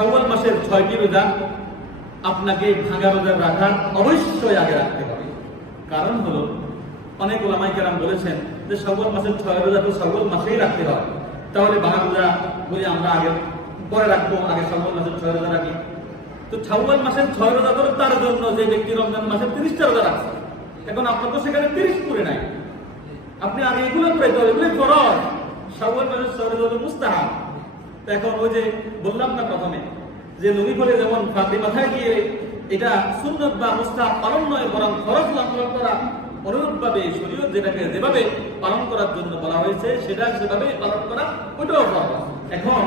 শাওয়াল মাসের ছয়টি রোজা আপনাকে ভাঙা রোজা রাখার অবশ্যই আগে রাখতে হবে। কারণ হলো, অনেক ওলামাই কেরাম বলেছেন যে শাওয়াল মাসের ছয় রোজা তো শাওয়াল মাসেই রাখতে হয়। তাহলে ভাঙা রোজা বলে আমরা আগে, পরে রাখব, আগে শাওয়াল মাসের ছয় রোজা রাখি। তো শাওয়াল মাসের ছয় রোজা ধরো তার জন্য যে ব্যক্তি রমজান মাসের তিরিশটা রোজা রাখছে। এখন আপনার তো সেখানে তিরিশ করে নাই। আপনি আগে এগুলো করে তো এগুলো ফরজ। শাওয়াল মাসের ছয় রোজা মুস্তাহাব। এখন ওই যে বললাম না প্রথমে, যে নবী বলে যেমন ফাঁকি মাথায় গিয়ে এটা সুন্নত বা মুস্তাহাব পালন নয়, বরং ফরজ লাভ করা অনুরূপভাবে শরীয়ত যেটাকে যেভাবে পালন করার জন্য বলা হয়েছে, সেটা সেভাবে পালন করা ওটাও ফরজ। এখন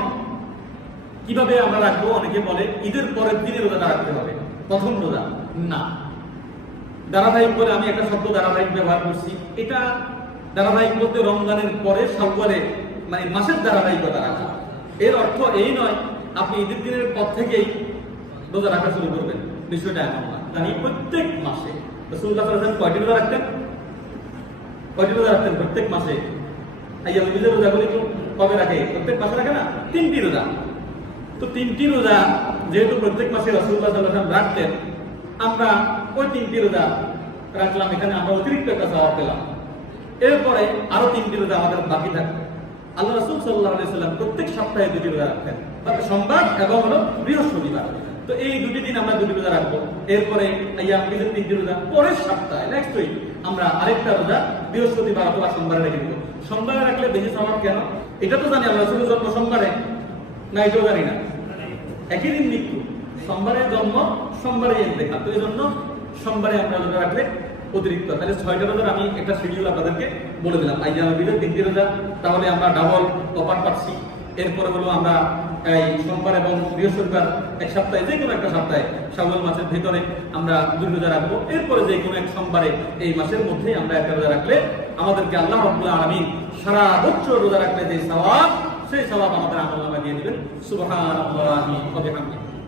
কীভাবে আমরা রাখব? অনেকে বলে, ঈদের পরের দিনে রোজাটা রাখতে হবে। প্রথম রোজা? না। ধারাবাহিক বলে আমি একটা শব্দ ধারাবাহিক ব্যবহার করছি। এটা ধারাবাহিক বলতে রমজানের পরে সববারে মানে মাসের ধারাবাহিকতা রাখা। এর অর্থ এই নয়, আপনি ঈদের দিনের পর থেকেই রোজা রাখা শুরু করবেন। বিষয়টা এমন না। এই প্রত্যেক মাসে রসুল্লাহ কয়টি রোজা রাখতেন? কয়টি রোজা রাখতেন প্রত্যেক মাসে? আইয়া ঈদের রোজাগুলি কবে রাখে? প্রত্যেক মাসে রাখে না? তিনটি রোজা। তো তিনটি রোজা যেহেতু প্রত্যেক মাসে রসুল্লাহ সাল্লাম রাখতেন, আমরা ওই তিনটি রোজা রাখলাম। এখানে আমরা অতিরিক্ত একটা স্বভাব পেলাম। এরপরে আরও তিনটি রোজা আমাদের বাকি থাকবে। আল্লাহ রসুল সাল্লাহ সাল্লাম প্রত্যেক সপ্তাহে দুটি রোজা রাখতেন সোমবার এবং হলো বৃহস্পতিবার। তো এই দুটি দিন আমরা দুটি রোজা রাখব। এরপরে তিনটি রোজা। পরের সপ্তাহে নেক্সট উইক আমরা আরেকটা রোজা বৃহস্পতিবার অথবা সোমবারে রেখে দিব। সোমবারে রাখলে বেশি স্বভাব কেন? এটা তো জানি আল্লাহ রসুলের জন্ম সোমবারে। না, এটাও জানি না। একই দিন মৃত্যু। সোমবারে জন্ম, সোমবারে দেখা তো এই জন্য সোমবারে আমরা রোজা রাখলে অতিরিক্ত। তাহলে ছয়টা রোজার আমি একটা শিডিউল আপনাদেরকে বলে দিলাম। আইয়া বিদের তিনটি রোজা তাহলে আমরা ডাবল অপার পাচ্ছি। এরপরে হলো আমরা এই সোমবার এবং বৃহস্পতিবার এক সপ্তাহে যে কোনো একটা সপ্তাহে শ্রাবণ মাসের ভেতরে আমরা দুই রোজা রাখব। এরপরে যে কোনো এক সোমবারে এই মাসের মধ্যে আমরা একটা রোজা রাখলে আমাদেরকে আল্লাহ রব্বুল আলামিন সারা বছর রোজা রাখলে যে সওয়াব, সেই সওয়াব আমাদের আমল নামা দিয়ে দিবেন। বিহামদিহি।